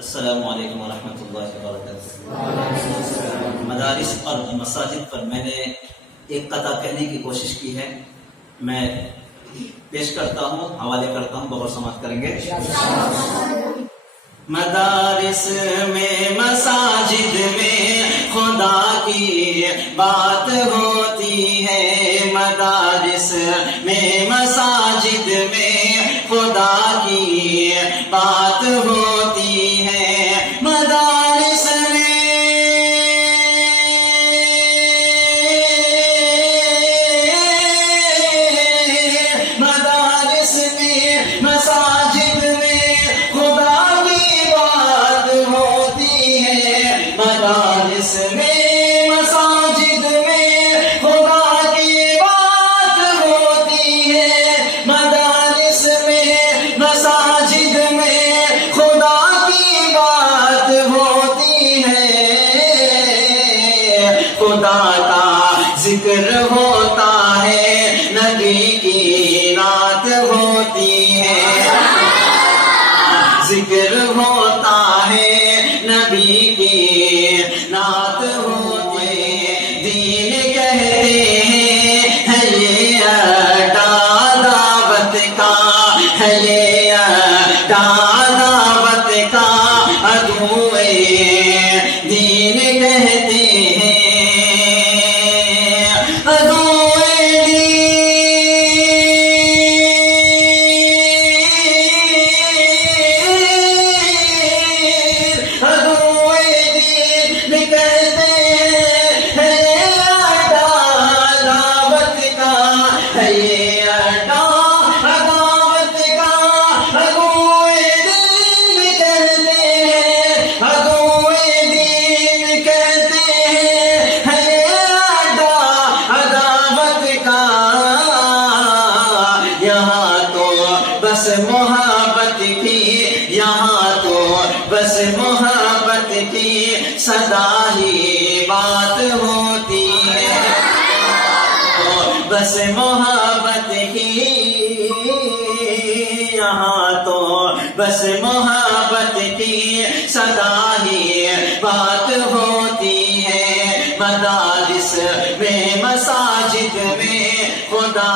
السلام علیکم ورحمۃ اللہ وبرکاتہ۔ مدارس اور مساجد پر میں نے ایک قطعہ کہنے کی کوشش کی ہے، میں پیش کرتا ہوں، حوالے کرتا ہوں، غور سماعت کریں گے۔ مدارس میں مساجد میں خدا کی بات ہوتی ہے، مدارس میں مساجد میں خدا کی بات ہوتی ہے، مدارس میں مساجد میں خدا کی بات ہوتی ہے، مدارس میں مساجد میں خدا کی بات ہوتی ہے، مدارس میں مساجد میں خدا کی بات ہوتی ہے، خدا کا ذکر ہوتا ہے، نبی کی نعت ہوتی ہے، ذکر ہوتا ہے، نبی کی نعت ہوتی ہے، دین کہتے ہیں یہ اڈا دعوت کا، ہے یہ اڈا دعوت کا، ادھوئے دین کہتے ہیں، ادھوئے دین کہتے ہیں، دعوت کا، ہے یہ اڈا دعوت کا، ادھوئے دین کہتے ہیں، ادھوئے دین کہتے ہیں، ہے یہ اڈا دعوت کا، یہاں تو بس محبت کی، یہاں تو بس محبت کی صدا ہی بات ہوتی ہے، بس محبت کی، یہاں تو بس محبت کی صدا ہی بات ہوتی ہے، مدارس میں مساجد میں خدا